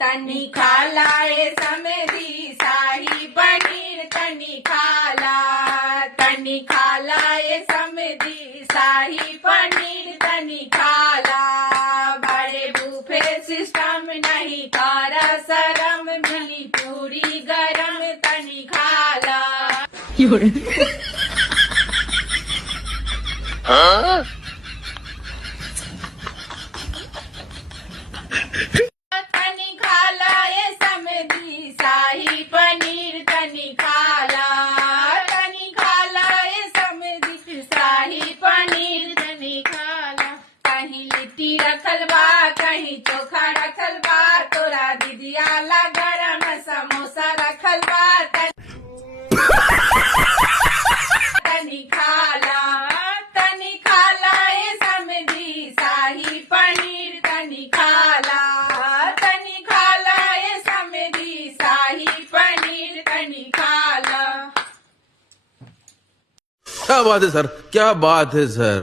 तनी खाला ए समधी शाही पनीर तनी खाला ए समधी शाही पनीर तनी खाला बड़े बूफे सिस्टम नहीं कारा शरम मिली पूरी गरम तनी खाला तनी खाला ए समधी शाही पनीर तनी खाला ए समधी शाही पनीर तनी खाला कहीं लिट्टी रखल बा कहीं चोखा रखल बा तोरा दीदिया ला गरम समोसा रखल बा तनी खाला ए समधी शाही पनीर तनी खाला ए समधी शाही पनीर तनी खाला। क्या बात है सर, क्या बात है सर।